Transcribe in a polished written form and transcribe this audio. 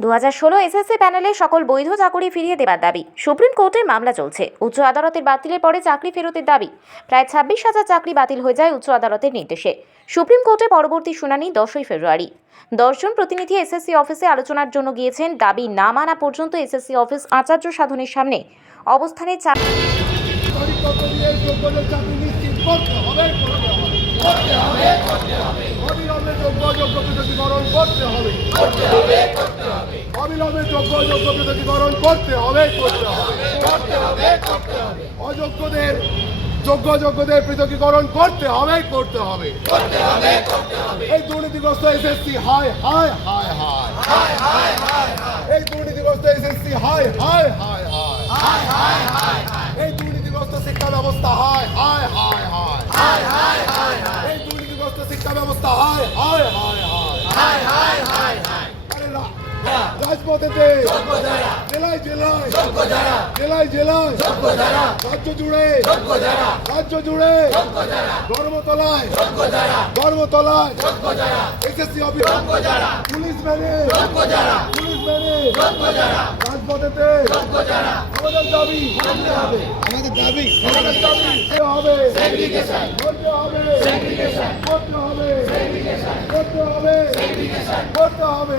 2016 SSC প্যানেলে সকল বৈধ চাকরি ফিরিয়ে দেবার দাবি। সুপ্রিম কোর্টে মামলা চলছে। উচ্চ আদালতের বাতিলের পরে চাকরি ফেরতের দাবি। প্রায় 26,000 চাকরি বাতিল হয়ে যায় উচ্চ আদালতের নির্দেশে। সুপ্রিম কোর্টে পরবর্তী শুনানি 10ই ফেব্রুয়ারি। 10 জন প্রতিনিধি এসএসসি অফিসে আলোচনার জন্য গিয়েছেন। দাবি না মানা পর্যন্ত এসএসসি অফিস আচার্য সাধনের সামনে অবস্থানে অবিলম্বে যোগ্য পৃথকীকরণ করতে হবে। অযোগ্যদের যোগ্যদের পৃথকীকরণ করতে হবে। এই দুর্নীতিগ্রস্ত এসএসসি হায় হায় হায় হায়, এই দুর্নীতিগ্রস্ত এসএসসি হায় হায় হায় হায়, এই দুর্নীতিগ্রস্ত শিক্ষা ব্যবস্থা হায় হায় হায় হায়, এই দুর্নীতিগ্রস্ত শিক্ষা ব্যবস্থা হায় হায় হায় হায়। রাজপথেতে জেলায় রাজ্য জুড়ে ধর্মতলায় এসএসসি অফিস পুলিশ ম্যানে রাজপথেতে আমাদের দাবি করতে হবে।